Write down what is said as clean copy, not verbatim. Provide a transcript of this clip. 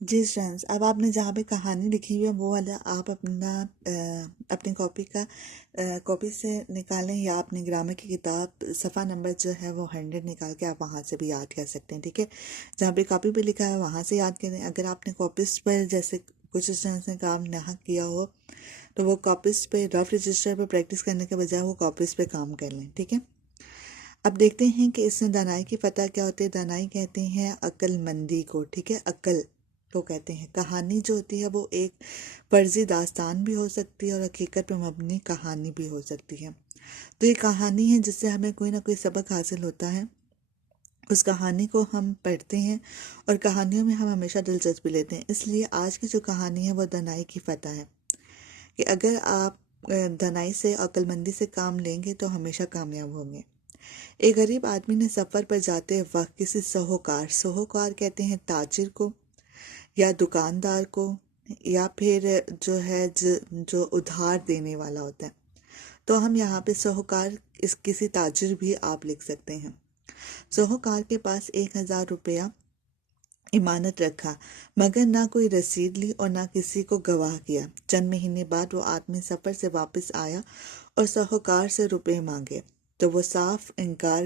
جی friends, اب آپ نے جہاں پہ کہانی لکھی ہوئی ہے وہ والا آپ اپنی کاپی سے نکالیں، یا اپنی گرامر کی کتاب صفحہ نمبر جو ہے وہ 100 نکال کے آپ وہاں سے بھی یاد کر سکتے ہیں، ٹھیک ہے؟ جہاں پہ کاپی پہ لکھا ہے وہاں سے یاد کریں۔ اگر آپ نے کاپیز پر جیسے کچھ اسٹوڈنٹس نے کام نہ کیا ہو تو وہ کاپیز پہ رف رجسٹر پہ پریکٹس کرنے کے بجائے وہ کاپیز پہ کام کر لیں، ٹھیک ہے؟ اب دیکھتے ہیں کہ اس میں دانائی کی فتح کیا ہوتی ہے۔ دانائی کہتے ہیں عقل مندی کو، ٹھیک ہے؟ عقل کو کہتے ہیں۔ کہانی جو ہوتی ہے وہ ایک فرضی داستان بھی ہو سکتی ہے اور حقیقت پہ مبنی کہانی بھی ہو سکتی ہے۔ تو یہ کہانی ہے جس سے ہمیں کوئی نہ کوئی سبق حاصل ہوتا ہے۔ اس کہانی کو ہم پڑھتے ہیں اور کہانیوں میں ہم ہمیشہ دلچسپی لیتے ہیں۔ اس لیے آج کی جو کہانی ہے وہ دانائی کی فتح ہے، کہ اگر آپ دانائی سے، عقل مندی سے کام لیں گے تو ہمیشہ کامیاب ہوں گے۔ ایک غریب آدمی نے سفر پر جاتے وقت کسی سہوکار کہتے ہیں تاجر کو یا دکاندار کو، یا پھر جو ادھار دینے والا ہوتا ہے، تو ہم یہاں پہ سہوکار کسی تاجر بھی آپ لکھ سکتے ہیں۔ سہوکار کے پاس 1000 روپیہ امانت رکھا، مگر نہ کوئی رسید لی اور نہ کسی کو گواہ کیا۔ چند مہینے بعد وہ آدمی سفر سے واپس آیا اور سہوکار سے روپے مانگے تو وہ صاف انکار